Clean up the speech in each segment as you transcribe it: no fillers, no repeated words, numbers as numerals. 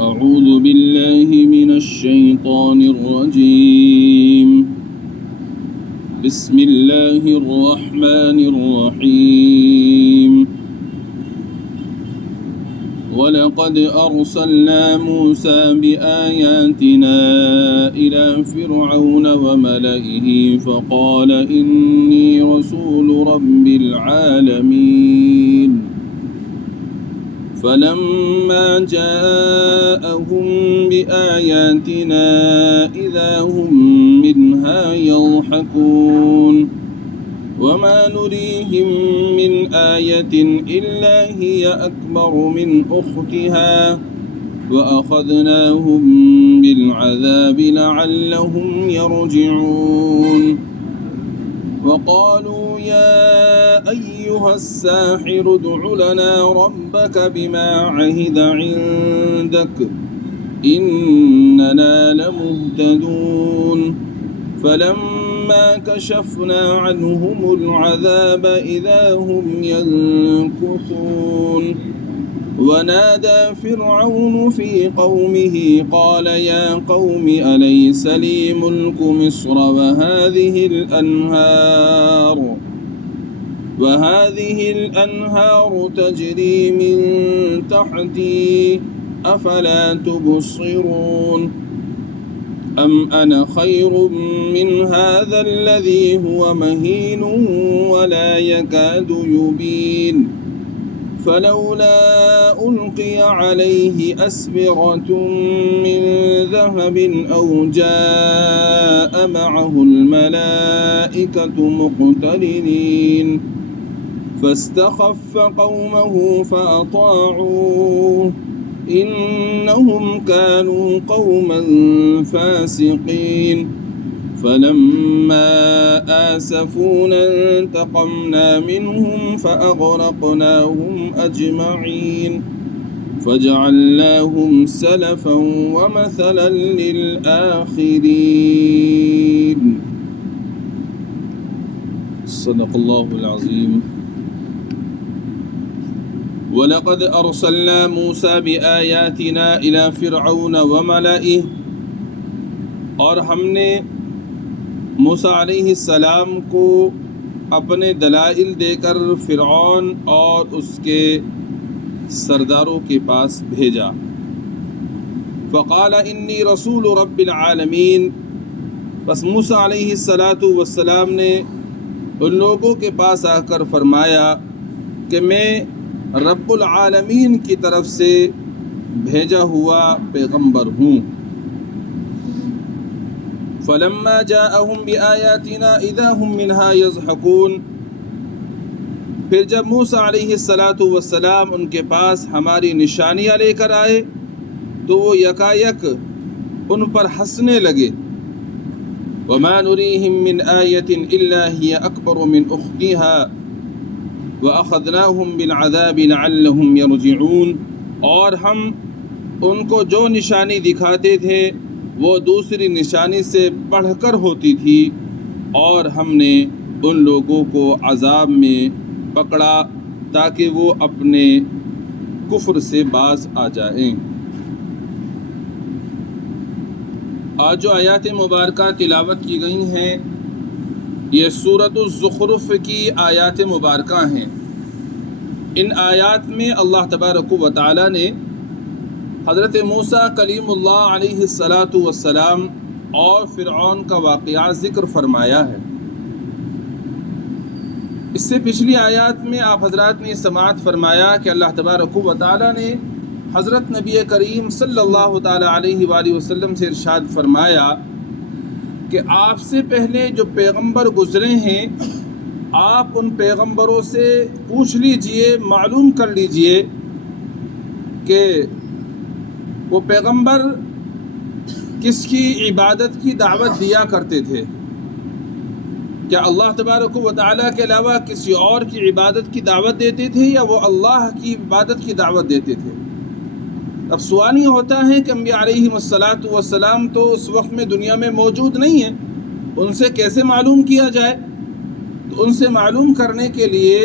أعوذ بالله من الشيطان الرجيم. بسم الله الرحمن الرحيم. ولقد أرسلنا موسى بآياتنا إلى فرعون وملئه فقال إني رسول رب العالمين. فلما جاءهم بآياتنا إذا هم منها يضحكون وما نريهم من آية إلا هي أكبر من أختها وأخذناهم بالعذاب لعلهم يرجعون. وقالوا يا أيها الساحر ادع لنا ربك بما عهد عندك إننا لمهتدون. فلما كشفنا عنهم العذاب إذا هم ينكثون. ونادى فرعون في قومه قال يا قوم أليس لي ملك مصر وهذه الأنهار تجري من تحتي أفلا تبصرون. أم أنا خير من هذا الذي هو مهين ولا يكاد يبين. فلولا ألقي عليه أسورة من ذهب أو جاء معه الملائكة مقترنين. فاستخف قومه فأطاعوه إنهم كانوا قوما فاسقين. فلما آسفونا انتقمنا منهم فأغرقناهم أجمعين فجعلناهم سلفا ومثلا للآخرين. صدق الله العظيم. وَلَقَدْ أَرْسَلْنَا مُوسَى بِآيَاتِنَا إِلَى فِرْعَوْنَ وَمَلَئِهِ، اور ہم نے موسیٰ علیہ السلام کو اپنے دلائل دے کر فرعون اور اس کے سرداروں کے پاس بھیجا. فقال انی رسول رب العالمین، بس موسیٰ علیہ السلام نے ان لوگوں کے پاس آ کر فرمایا کہ میں رب العالمین کی طرف سے بھیجا ہوا پیغمبر ہوں. فلما جاءهم بآیاتنا اذا هم منها يضحكون، پھر جب موسیٰ علیہ السلام ان کے پاس ہماری نشانیاں لے کر آئے تو وہ یکایک ان پر ہنسنے لگے. وما نريهم من آیة الا هي اکبر من اختها وَأَخَذْنَاهُمْ بِالْعَذَابِ لَعَلَّهُمْ يَرْجِعُونَ، اور ہم ان کو جو نشانی دکھاتے تھے وہ دوسری نشانی سے بڑھ کر ہوتی تھی، اور ہم نے ان لوگوں کو عذاب میں پکڑا تاکہ وہ اپنے کفر سے باز آ جائیں. آج جو آیات مبارکہ تلاوت کی گئی ہیں یہ سورۃ الزخرف کی آیات مبارکہ ہیں. ان آیات میں اللہ تبارک و تعالی نے حضرت موسیٰ کلیم اللہ علیہ السلام اور فرعون کا واقعہ ذکر فرمایا ہے. اس سے پچھلی آیات میں آپ حضرات نے سماعت فرمایا کہ اللہ تبارک و تعالی نے حضرت نبی کریم صلی اللہ تعالی علیہ وآلہ وسلم سے ارشاد فرمایا کہ آپ سے پہلے جو پیغمبر گزرے ہیں آپ ان پیغمبروں سے پوچھ لیجئے، معلوم کر لیجئے کہ وہ پیغمبر کس کی عبادت کی دعوت دیا کرتے تھے. کیا اللہ تبارک و تعالیٰ کے علاوہ کسی اور کی عبادت کی دعوت دیتے تھے یا وہ اللہ کی عبادت کی دعوت دیتے تھے؟ اب سوال یہ ہوتا ہے کہ انبیاء علیہم السلام تو اس وقت میں دنیا میں موجود نہیں ہیں، ان سے کیسے معلوم کیا جائے؟ تو ان سے معلوم کرنے کے لیے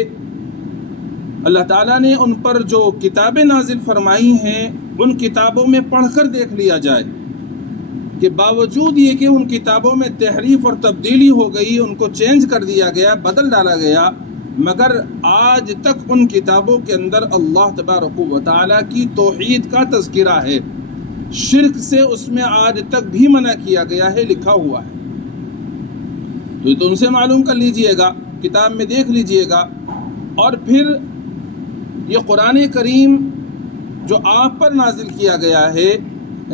اللہ تعالیٰ نے ان پر جو کتابیں نازل فرمائی ہیں ان کتابوں میں پڑھ کر دیکھ لیا جائے کہ باوجود یہ کہ ان کتابوں میں تحریف اور تبدیلی ہو گئی، ان کو چینج کر دیا گیا، بدل ڈالا گیا، مگر آج تک ان کتابوں کے اندر اللہ تبارک و تعالیٰ کی توحید کا تذکرہ ہے، شرک سے اس میں آج تک بھی منع کیا گیا ہے، لکھا ہوا ہے۔ تو یہ تو ان سے معلوم کر لیجئے گا، کتاب میں دیکھ لیجئے گا۔ اور پھر یہ قرآن کریم جو آپ پر نازل کیا گیا ہے،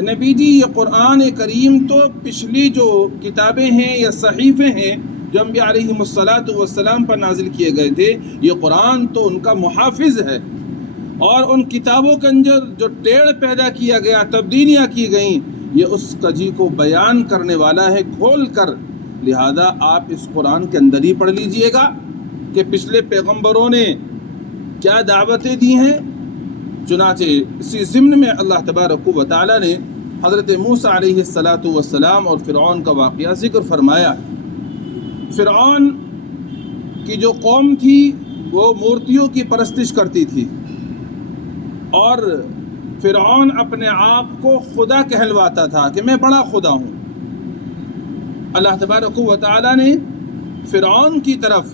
نبی جی یہ قرآن کریم تو پچھلی جو کتابیں ہیں یا صحیفے ہیں جو انبیاء علیہم الصلاۃ پر نازل کیے گئے تھے، یہ قرآن تو ان کا محافظ ہے، اور ان کتابوں کے اندر جو ٹیڑھ پیدا کیا گیا، تبدیلیاں کی گئیں، یہ اس کجی کو بیان کرنے والا ہے کھول کر۔ لہذا آپ اس قرآن کے اندر ہی پڑھ لیجئے گا کہ پچھلے پیغمبروں نے کیا دعوتیں دی ہیں۔ چنانچہ اسی ضمن میں اللہ تبارک و تعالیٰ نے حضرت موسیٰ علیہ السلام اور فرعون کا واقعہ ذکر فرمایا۔ فرعون کی جو قوم تھی وہ مورتیوں کی پرستش کرتی تھی، اور فرعون اپنے آپ کو خدا کہلواتا تھا کہ میں بڑا خدا ہوں۔ اللہ تبارک و تعالیٰ نے فرعون کی طرف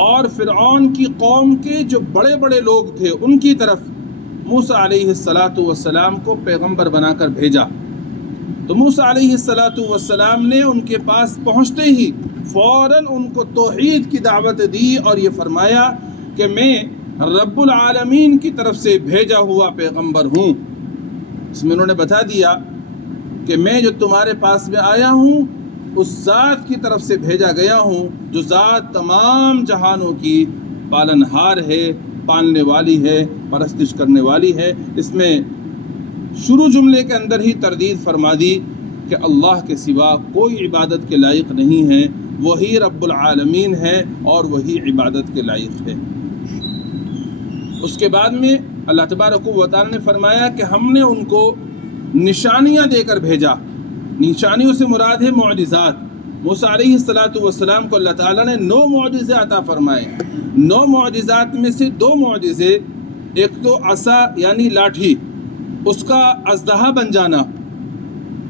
اور فرعون کی قوم کے جو بڑے بڑے لوگ تھے ان کی طرف موسیٰ علیہ السلام کو پیغمبر بنا کر بھیجا۔ تو موسیٰ علیہ السلام نے ان کے پاس پہنچتے ہی فوراً ان کو توحید کی دعوت دی اور یہ فرمایا کہ میں رب العالمین کی طرف سے بھیجا ہوا پیغمبر ہوں۔ اس میں انہوں نے بتا دیا کہ میں جو تمہارے پاس میں آیا ہوں اس ذات کی طرف سے بھیجا گیا ہوں جو ذات تمام جہانوں کی پالنہار ہے، پالنے والی ہے، پرستش کرنے والی ہے۔ اس میں شروع جملے کے اندر ہی تردید فرما دی کہ اللہ کے سوا کوئی عبادت کے لائق نہیں ہے، وہی رب العالمین ہے اور وہی عبادت کے لائق ہے۔ اس کے بعد میں اللہ تبارک و تعالیٰ نے فرمایا کہ ہم نے ان کو نشانیاں دے کر بھیجا۔ نشانیوں سے مراد ہے معجزات۔ موسیٰ علیہ السلام کو اللہ تعالیٰ نے 9 معجزے عطا فرمائے۔ 9 معجزات میں سے 2 معجزے، ایک تو عصا یعنی لاٹھی، اس کا اژدہا بن جانا،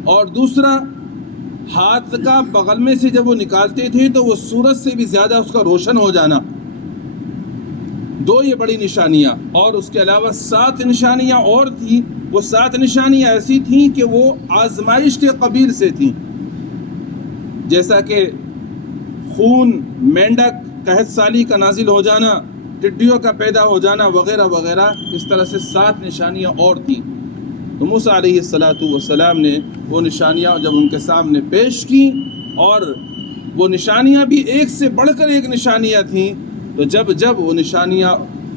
اور دوسرا ہاتھ کا بغل میں سے جب وہ نکالتے تھے تو وہ سورج سے بھی زیادہ اس کا روشن ہو جانا۔ 2 یہ بڑی نشانیاں، اور اس کے علاوہ 7 نشانیاں اور تھیں۔ وہ 7 نشانیاں ایسی تھیں کہ وہ آزمائش کے قبیل سے تھیں، جیسا کہ خون، مینڈک، قحط سالی کا نازل ہو جانا، ٹڈیوں کا پیدا ہو جانا وغیرہ وغیرہ۔ اس طرح سے 7 نشانیاں اور تھیں۔ تو موسیٰ علیہ السلام نے وہ نشانیاں جب ان کے سامنے پیش کی، اور وہ نشانیاں بھی ایک سے بڑھ کر ایک نشانیاں تھیں، تو جب وہ نشانیاں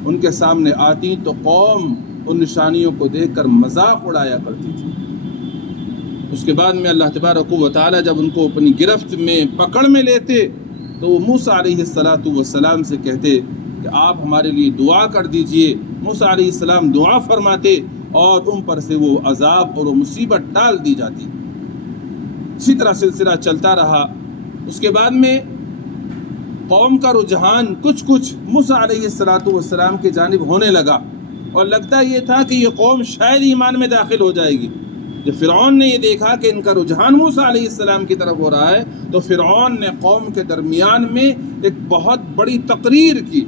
ان کے سامنے آتی تو قوم ان نشانیوں کو دیکھ کر مذاق اڑایا کرتی تھی۔ اس کے بعد میں اللہ تبارک و تعالیٰ جب ان کو اپنی گرفت میں پکڑ میں لیتے تو وہ موسیٰ علیہ السلام سے کہتے کہ آپ ہمارے لیے دعا کر دیجئے۔ موسیٰ علیہ السلام دعا فرماتے اور ان پر سے وہ عذاب اور وہ مصیبت ٹال دی جاتی۔ اسی طرح سلسلہ چلتا رہا۔ اس کے بعد میں قوم کا رجحان کچھ موسیٰ علیہ السلام کی جانب ہونے لگا، اور لگتا یہ تھا کہ یہ قوم شاید ایمان میں داخل ہو جائے گی۔ جب فرعون نے یہ دیکھا کہ ان کا رجحان موسیٰ علیہ السلام کی طرف ہو رہا ہے تو فرعون نے قوم کے درمیان میں ایک بہت بڑی تقریر کی،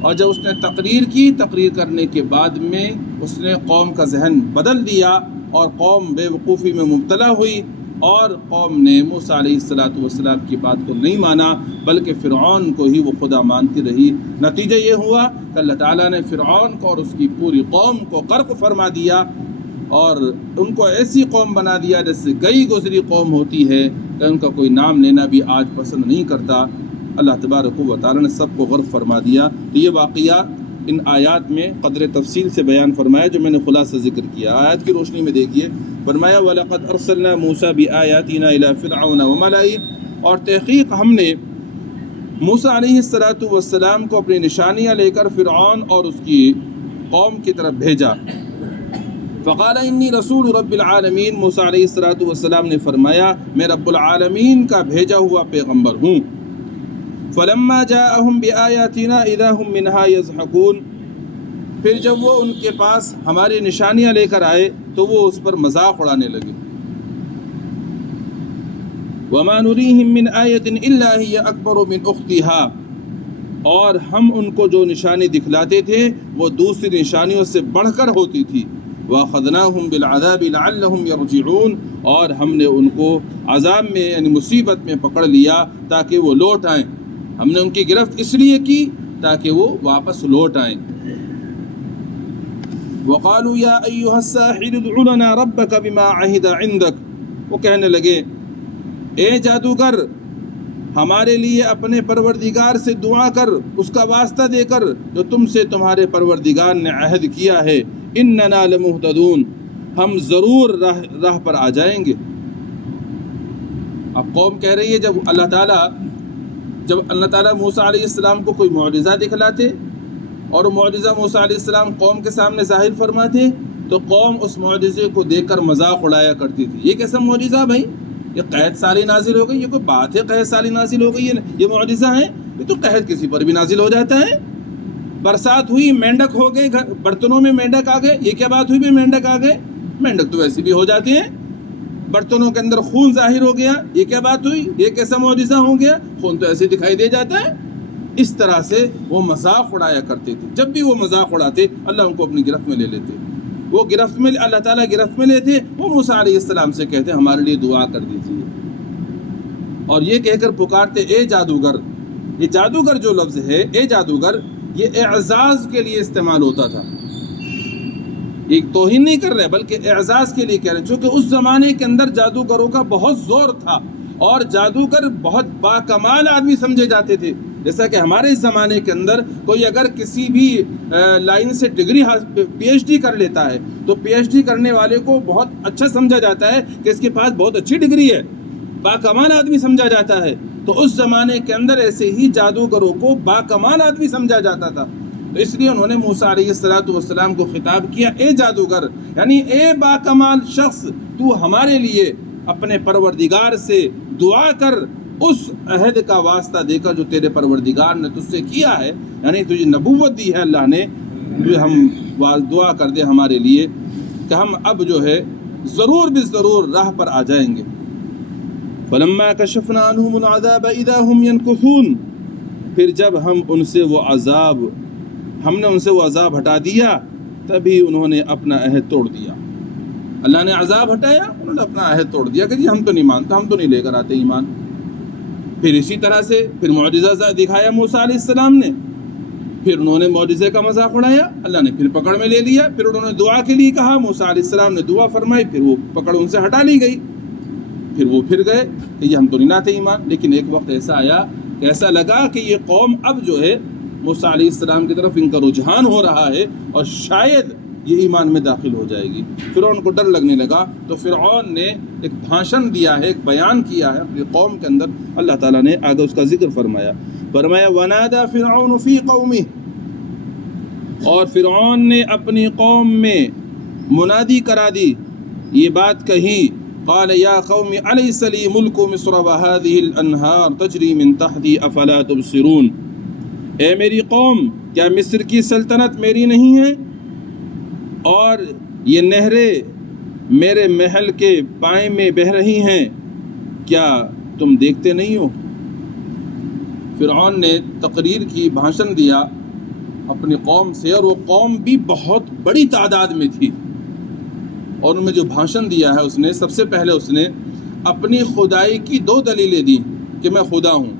اور جب اس نے تقریر کرنے کے بعد میں اس نے قوم کا ذہن بدل دیا، اور قوم بے وقوفی میں مبتلا ہوئی، اور قوم نے موسیٰ علیہ السلام کی بات کو نہیں مانا بلکہ فرعون کو ہی وہ خدا مانتی رہی۔ نتیجہ یہ ہوا کہ اللہ تعالیٰ نے فرعون کو اور اس کی پوری قوم کو غرق فرما دیا، اور ان کو ایسی قوم بنا دیا جیسے گئی گزری قوم ہوتی ہے کہ ان کا کوئی نام لینا بھی آج پسند نہیں کرتا۔ اللہ تبارک و تعالیٰ نے سب کو غرق فرما دیا۔ تو یہ واقعہ ان آیات میں قدر تفصیل سے بیان فرمایا جو میں نے خلاصہ ذکر کیا۔ آیات کی روشنی میں دیکھیے، فرمایا وَلَقَدْ أَرْسَلْنَا مُوسَىٰ بِآيَاتِنَا إِلَىٰ فِرْعَوْنَ وَمَلَئِهِ، اور تحقیق ہم نے موسیٰ علیہ السلام کو اپنی نشانیاں لے کر فرعون اور اس کی قوم کی طرف بھیجا۔ فقال انی رسول رب العالمین، موسیٰ علیہ السلام نے فرمایا میں رب العالمین کا بھیجا ہوا پیغمبر ہوں۔ فلما جاءهم بآیاتنا اذا هم منها یضحکون، پھر جب وہ ان کے پاس ہماری نشانیاں لے کر آئے تو وہ اس پر مذاق اڑانے لگے. وما نریہم من آیۃ الا ہی اکبر من اختها، اور ہم ان کو جو نشانی دکھلاتے تھے وہ دوسری نشانیوں سے بڑھ کر ہوتی تھی. وَأَخَذْنَاهُمْ بِالْعَذَابِ لَعَلَّهُمْ يَرْجِعُونَ، اور ہم نے ان کو عذاب میں یعنی مصیبت میں پکڑ لیا تاکہ وہ لوٹ آئیں. ہم نے ان کی گرفت اس لیے کی تاکہ وہ واپس لوٹ آئیں. وَقَالُوا يَا أَيُّهَا السَّاحِرُ ادْعُ لَنَا رَبَّكَ بِمَا عَهِدَ عِندَكَ، وہ کہنے لگے اے جادوگر ہمارے لیے اپنے پروردگار سے دعا کر، اس کا واسطہ دے کر جو تم سے تمہارے پروردگار نے عہد کیا ہے. اننا لمہتدون، ہم ضرور راہ پر آ جائیں گے. اب قوم کہہ رہی ہے جب اللہ تعالیٰ موسیٰ علیہ السلام کو کوئی معجزہ دکھلاتے اور وہ معجزہ موسیٰ علیہ السلام قوم کے سامنے ظاہر فرماتے تو قوم اس معجزے کو دیکھ کر مذاق اڑایا کرتی تھی. یہ کیسا معجزہ بھائی، یہ قحط سالی نازل ہو گئی، یہ کوئی بات ہے قحط سالی نازل ہو گئی، یہ معجزہ ہے؟ یہ تو قحط کسی پر بھی نازل ہو جاتا ہے. برسات ہوئی مینڈک ہو گئے، برتنوں میں مینڈک آ گئے، یہ کیا بات ہوئی بھی مینڈک آ گئے؟ مینڈک تو ویسے بھی ہو جاتے ہیں. برتنوں کے اندر خون ظاہر ہو گیا، یہ کیا بات ہوئی؟ یہ کیسا معجزہ ہو گیا؟ خون تو ایسے دکھائی دے جاتا ہے. اس طرح سے وہ مذاق اڑایا کرتے تھے. جب بھی وہ مذاق اڑاتے اللہ ان کو اپنی گرفت میں لے لیتے. وہ گرفت میں اللہ تعالیٰ گرفت میں لیتے، وہ موسیٰ علیہ السلام سے کہتے ہمارے لیے دعا کر دیجیے، اور یہ کہہ کر پکارتے اے جادوگر. یہ جادوگر جو لفظ ہے اے جادوگر، یہ اعزاز کے لیے استعمال ہوتا تھا. یہ توہین نہیں کر رہے بلکہ اعزاز کے لیے کہہ رہے ہیں، چونکہ اس زمانے کے اندر جادوگروں کا بہت زور تھا اور جادوگر بہت باکمال آدمی سمجھے جاتے تھے. جیسا کہ ہمارے اس زمانے کے اندر کوئی اگر کسی بھی لائن سے ڈگری پی ایچ ڈی کر لیتا ہے تو پی ایچ ڈی کرنے والے کو بہت اچھا سمجھا جاتا ہے کہ اس کے پاس بہت اچھی ڈگری ہے، باکمال آدمی سمجھا جاتا ہے. تو اس زمانے کے اندر ایسے ہی جادوگروں کو باکمال آدمی سمجھا جاتا تھا. تو اس لیے انہوں نے موسیٰ علیہ السلام کو خطاب کیا اے جادوگر، یعنی اے باکمال شخص، تو ہمارے لیے اپنے پروردگار سے دعا کر، اس عہد کا واسطہ دے کر جو تیرے پروردگار نے تجھ سے کیا ہے، یعنی تجھے نبوت دی ہے اللہ نے، جو ہم دعا کر دے ہمارے لیے کہ ہم اب جو ہے ضرور بضرور راہ پر آ جائیں گے. فلما کشفنا عنہم العذاب اذا هم ينکثون، پھر جب ہم ان سے وہ عذاب ہٹا دیا تبھی انہوں نے اپنا عہد توڑ دیا. اللہ نے عذاب ہٹایا، انہوں نے اپنا عہد توڑ دیا کہ جی ہم تو نہیں مانتے، ہم تو نہیں لے کر آتے ایمان. پھر اسی طرح سے پھر معجزہ دکھایا موسیٰ علیہ السلام نے، پھر انہوں نے معجزے کا مذاق اڑایا، اللہ نے پھر پکڑ میں لے لیا. پھر انہوں نے دعا کے لیے کہا، موسیٰ علیہ السلام نے دعا فرمائی، پھر وہ پکڑ ان سے ہٹا لی گئی. پھر وہ پھر گئے کہ یہ ہم تو نہیں لاتے ایمان. لیکن ایک وقت ایسا آیا کہ ایسا لگا کہ یہ قوم اب جو ہے موسیٰ علیہ السلام کی طرف ان کا رجحان ہو رہا ہے اور شاید یہ ایمان میں داخل ہو جائے گی. فرعون کو ڈر لگنے لگا تو فرعون نے ایک بھاشن دیا ہے، ایک بیان کیا ہے اپنی قوم کے اندر. اللہ تعالیٰ نے آگے اس کا ذکر فرمایا وَنَادَى فِرْعَوْنُ فِي قَوْمِهِ، اور فرعون نے اپنی قوم میں منادی کرا دی، یہ بات کہی، قال یا قوم الیس لی ملک مصر وهذه الانہار تجری من تحتی افلا تبصرون، اے میری قوم کیا مصر کی سلطنت میری نہیں ہے اور یہ نہریں میرے محل کے بائیں میں بہہ رہی ہیں، کیا تم دیکھتے نہیں ہو؟ فرعون نے تقریر کی، بھاشن دیا اپنی قوم سے، اور وہ قوم بھی بہت بڑی تعداد میں تھی. اور ان میں جو بھاشن دیا ہے اس نے سب سے پہلے اس نے اپنی خدائی کی 2 دلیلیں دی کہ میں خدا ہوں.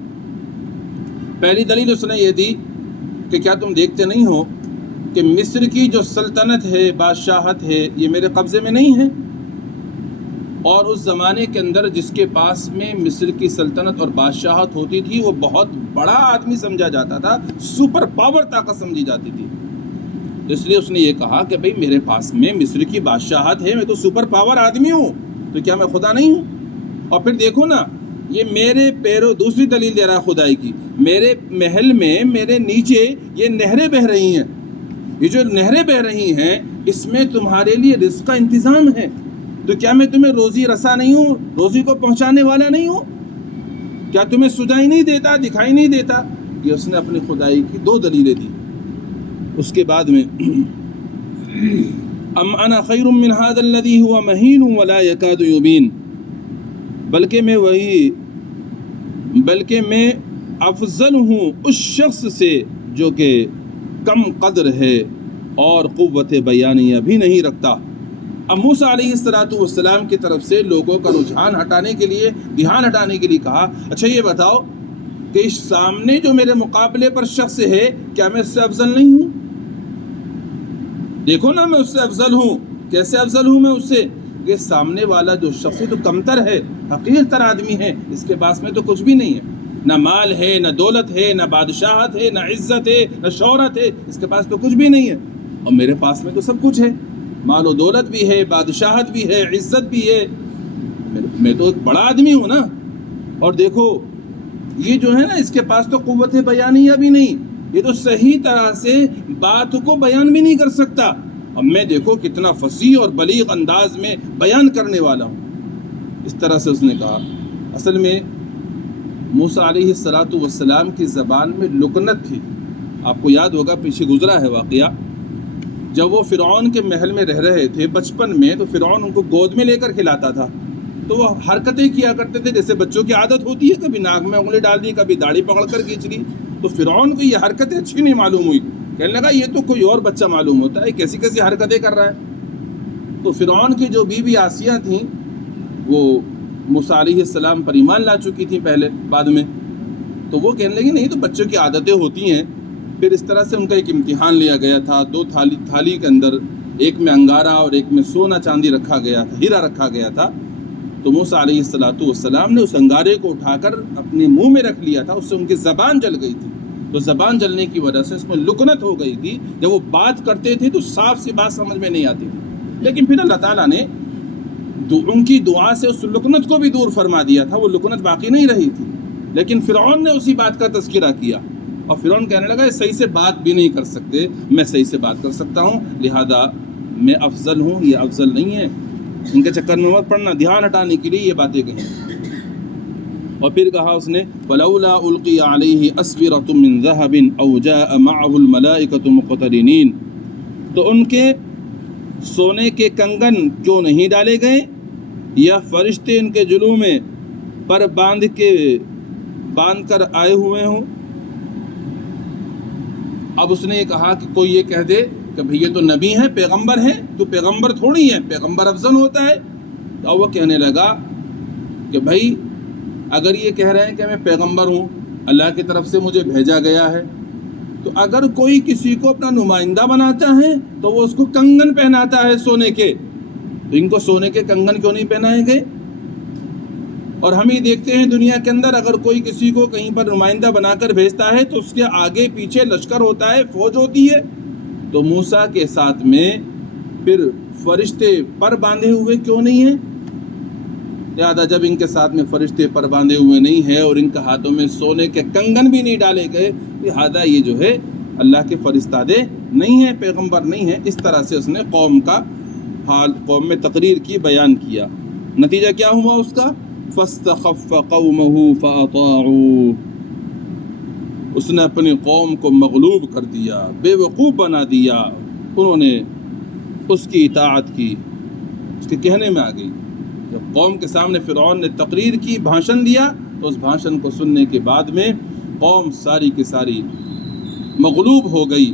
پہلی دلیل اس نے یہ دی کہ کیا تم دیکھتے نہیں ہو کہ مصر کی جو سلطنت ہے، بادشاہت ہے، یہ میرے قبضے میں نہیں ہے. اور اس زمانے کے اندر جس کے پاس میں مصر کی سلطنت اور بادشاہت ہوتی تھی وہ بہت بڑا آدمی سمجھا جاتا تھا، سپر پاور طاقت سمجھی جاتی تھی. اس لیے اس نے یہ کہا کہ بھئی میرے پاس میں مصر کی بادشاہت ہے، میں تو سپر پاور آدمی ہوں، تو کیا میں خدا نہیں ہوں؟ اور پھر دیکھو نا، یہ میرے دوسری دلیل دے رہا خدائی کی، میرے محل میں میرے نیچے یہ نہریں بہہ رہی ہیں، یہ جو نہریں بہہ رہی ہیں اس میں تمہارے لیے رزق کا انتظام ہے، تو کیا میں تمہیں روزی رسا نہیں ہوں، روزی کو پہنچانے والا نہیں ہوں؟ کیا تمہیں سجائی نہیں دیتا، دکھائی نہیں دیتا؟ یہ اس نے اپنی خدائی کی 2 دلیلیں دی۔ اس کے بعد میں ام انا خیر من هذا الذي هو مهین ولا يكاد يبین، بلکہ میں افضل ہوں اس شخص سے جو کہ کم قدر ہے اور قوت بیانیہ بھی نہیں رکھتا۔ اب موسیٰ علیہ السلام کی طرف سے لوگوں کا رجحان ہٹانے کے لیے، دھیان ہٹانے کے لیے کہا، اچھا یہ بتاؤ کہ اس سامنے جو میرے مقابلے پر شخص ہے، کیا میں اس سے افضل نہیں ہوں؟ دیکھو نا، میں اس سے افضل ہوں۔ کیسے افضل ہوں میں اس سے؟ یہ سامنے والا جو شخص ہے تو کمتر ہے، حقیر تر آدمی ہے، اس کے پاس میں تو کچھ بھی نہیں ہے، نہ مال ہے، نہ دولت ہے، نہ بادشاہت ہے، نہ عزت ہے، نہ شہرت ہے، اس کے پاس تو کچھ بھی نہیں ہے، اور میرے پاس میں تو سب کچھ ہے، مال و دولت بھی ہے، بادشاہت بھی ہے، عزت بھی ہے، میں تو ایک بڑا آدمی ہوں نا۔ اور دیکھو یہ جو ہے نا، اس کے پاس تو قوت بیانیہ بھی نہیں، یہ تو صحیح طرح سے بات کو بیان بھی نہیں کر سکتا، اب میں دیکھو کتنا فصیح اور بلیغ انداز میں بیان کرنے والا ہوں۔ اس طرح سے اس نے کہا۔ اصل میں موسیٰ علیہ السلام کی زبان میں لکنت تھی۔ آپ کو یاد ہوگا، پیچھے گزرا ہے واقعہ، جب وہ فرعون کے محل میں رہ رہے تھے بچپن میں، تو فرعون ان کو گود میں لے کر کھلاتا تھا، تو وہ حرکتیں کیا کرتے تھے جیسے بچوں کی عادت ہوتی ہے، کبھی ناک میں انگلی ڈال دی، کبھی داڑھی پکڑ کر کھینچ لی۔ تو فرعون کو یہ حرکتیں اچھی نہیں معلوم ہوئی، کہنے لگا یہ تو کوئی اور بچہ معلوم ہوتا ہے، کیسی کیسی حرکتیں کر رہا ہے۔ تو فرعون کی جو بیوی آسیہ تھیں، وہ موسیٰ علیہ السلام پر ایمان لا چکی تھیں پہلے، بعد میں، تو وہ کہنے لگی نہیں تو بچوں کی عادتیں ہوتی ہیں۔ پھر اس طرح سے ان کا ایک امتحان لیا گیا تھا، 2 تھالی کے اندر ایک میں انگارہ اور ایک میں سونا چاندی رکھا گیا تھا، ہیرا رکھا گیا تھا۔ تو موسیٰ علیہ السلام نے اس انگارے کو اٹھا کر اپنے منہ میں رکھ لیا تھا، اس سے ان کی زبان جل گئی تھی، تو زبان جلنے کی وجہ سے اس میں لکنت ہو گئی تھی، جب وہ بات کرتے تھے تو صاف سی بات سمجھ میں نہیں آتی تھی۔ لیکن پھر اللہ تعالیٰ نے ان کی دعا سے اس لکنت کو بھی دور فرما دیا تھا، وہ لکنت باقی نہیں رہی تھی، لیکن فرعون نے اسی بات کا تذکرہ کیا، اور فرعون کہنے لگا یہ صحیح سے بات بھی نہیں کر سکتے، میں صحیح سے بات کر سکتا ہوں، لہذا میں افضل ہوں، یہ افضل نہیں ہے۔ ان کے چکر میں مت پڑنا، دھیان ہٹانے کے لیے یہ باتیں کہیں۔ اور پھر کہا اس نے فَلَوْلَا أُلْقِيَ عَلَيْهِ أَسْوِرَةٌ مِّن ذَهَبٍ أَوْ جَاءَ مَعَهُ الْمَلَائِكَةُ مُقْتَرِنِينَ، تو ان کے سونے کے کنگن کیوں نہیں ڈالے گئے، یا فرشتے ان کے جلوں میں پر باندھ کر آئے ہوئے ہوں۔ اب اس نے یہ کہا کہ کوئی یہ کہہ دے کہ بھئی یہ تو نبی ہیں، پیغمبر ہیں، تو پیغمبر تھوڑی ہیں، پیغمبر افضل ہوتا ہے۔ تو وہ کہنے لگا کہ بھئی اگر یہ کہہ رہے ہیں کہ میں پیغمبر ہوں، اللہ کی طرف سے مجھے بھیجا گیا ہے، تو اگر کوئی کسی کو اپنا نمائندہ بناتا ہے تو وہ اس کو کنگن پہناتا ہے سونے کے، تو ان کو سونے کے کنگن کیوں نہیں پہنائے گئے؟ اور ہم ہی دیکھتے ہیں دنیا کے اندر اگر کوئی کسی کو کہیں پر نمائندہ بنا کر بھیجتا ہے تو اس کے آگے پیچھے لشکر ہوتا ہے، فوج ہوتی ہے، تو موسیٰ کے ساتھ میں پھر فرشتے پر باندھے ہوئے کیوں نہیں ہیں؟ لہٰذا جب ان کے ساتھ میں فرشتے پر باندھے ہوئے نہیں ہیں اور ان کے ہاتھوں میں سونے کے کنگن بھی نہیں ڈالے گئے، لہٰذا یہ جو ہے اللہ کے فرستادے نہیں ہیں، پیغمبر نہیں ہیں۔ اس طرح سے اس نے قوم کا حال، قوم میں تقریر کی، بیان کیا۔ نتیجہ کیا ہوا اس کا؟ فَاسْتَخَفَّ قَوْمَهُ فَأَطَاعُوهُ، اس نے اپنی قوم کو مغلوب کر دیا، بے وقوف بنا دیا، انہوں نے اس کی اطاعت کی، اس کے کہنے میں آ گئی۔ جب قوم کے سامنے فرعون نے تقریر کی، بھاشن دیا، تو اس بھاشن کو سننے کے بعد میں قوم ساری کی ساری مغلوب ہو گئی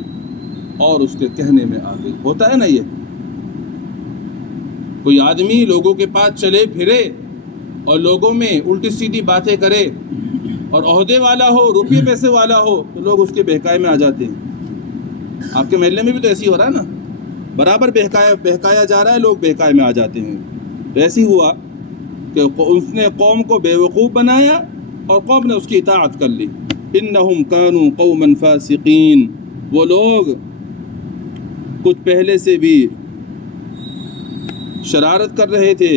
اور اس کے کہنے میں آ گئی۔ ہوتا ہے نا، یہ کوئی آدمی لوگوں کے پاس چلے پھرے اور لوگوں میں الٹی سیدھی باتیں کرے اور عہدے والا ہو، روپیے پیسے والا ہو، تو لوگ اس کے بہکائے میں آ جاتے ہیں۔ آپ کے محلے میں بھی تو ایسی ہو رہا ہے نا، برابر بہکایا جا رہا ہے، لوگ بہکائے میں آ جاتے ہیں۔ تو ایسی ہوا کہ اس نے قوم کو بے وقوف بنایا اور قوم نے اس کی اطاعت کر لی۔ انہم کانوا قوما فاسقین، وہ لوگ کچھ پہلے سے بھی شرارت کر رہے تھے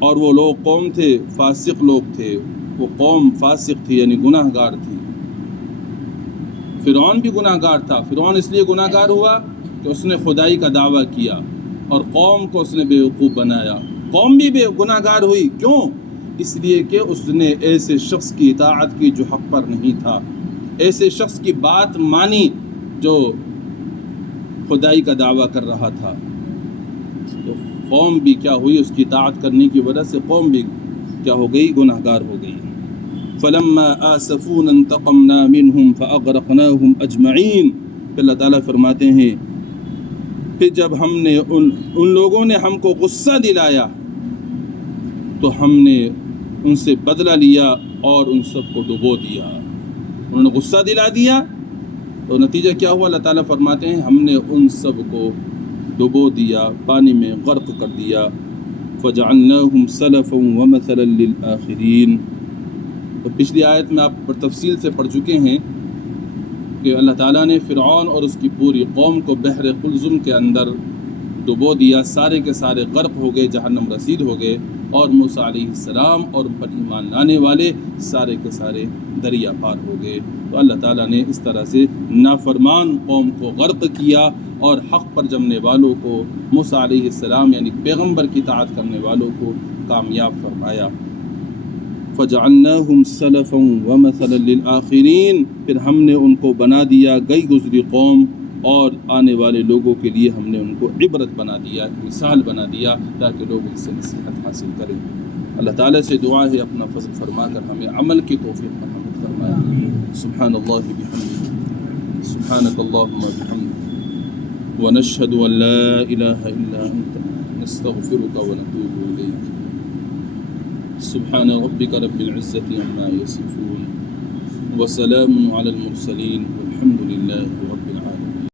اور وہ لوگ قوم تھے، فاسق لوگ تھے، وہ قوم فاسق تھی، یعنی گناہ گار تھی۔ فرعون بھی گناہ گار تھا۔ فرعون اس لیے گناہ گار ہوا کہ اس نے خدائی کا دعویٰ کیا اور قوم کو اس نے بے وقوف بنایا۔ قوم بھی بے گناہ گار ہوئی، کیوں؟ اس لیے کہ اس نے ایسے شخص کی اطاعت کی جو حق پر نہیں تھا، ایسے شخص کی بات مانی جو خدائی کا دعویٰ کر رہا تھا. تو قوم بھی کیا ہوئی، اس کی اطاعت کرنے کی وجہ سے قوم بھی کیا ہو گئی، گناہ گار ہو گئی. فلما آسفونا انتقمنا منهم فاغرقناهم اجمعین. پھر اللہ تعالیٰ فرماتے ہیں پھر جب ہم نے ان لوگوں نے ہم کو غصہ دلایا تو ہم نے ان سے بدلہ لیا اور ان سب کو ڈبو دیا. انہوں نے غصہ دلا دیا تو نتیجہ کیا ہوا، اللہ تعالیٰ فرماتے ہیں ہم نے ان سب کو ڈبو دیا، پانی میں غرق کر دیا. فجعلناهم سلفا ومثلا للآخرین. تو پچھلی آیت میں آپ پر تفصیل سے پڑھ چکے ہیں کہ اللہ تعالیٰ نے فرعون اور اس کی پوری قوم کو بحر قلزم کے اندر ڈبو دیا، سارے کے سارے غرق ہو گئے، جہنم رسید ہو گئے، اور موسیٰ علیہ السلام اور ان پر ایمان لانے والے سارے کے سارے دریا پار ہو گئے. تو اللہ تعالیٰ نے اس طرح سے نافرمان قوم کو غرق کیا اور حق پر جمنے والوں کو، موسیٰ علیہ السلام یعنی پیغمبر کی اطاعت کرنے والوں کو کامیاب فرمایا. فجعلناهم سلفا ومثلا للآخرین. پھر ہم نے ان کو بنا دیا گئی گزری قوم، اور آنے والے لوگوں کے لیے ہم نے ان کو عبرت بنا دیا، مثال بنا دیا، تاکہ لوگ اس سے نصیحت حاصل کریں. اللہ تعالیٰ سے دعا ہے اپنا فضل فرما کر ہمیں عمل کی توفیق مرحمت فرمائے. سبحان اللہ بحمدہ، سبحانک اللہم بحمدک، ونشہد ان لا الہ الا انت، نستغفرک ونتوب الیک. سبحان ربک رب العزة عما یصفون، وسلام علی المرسلین، والحمد للہ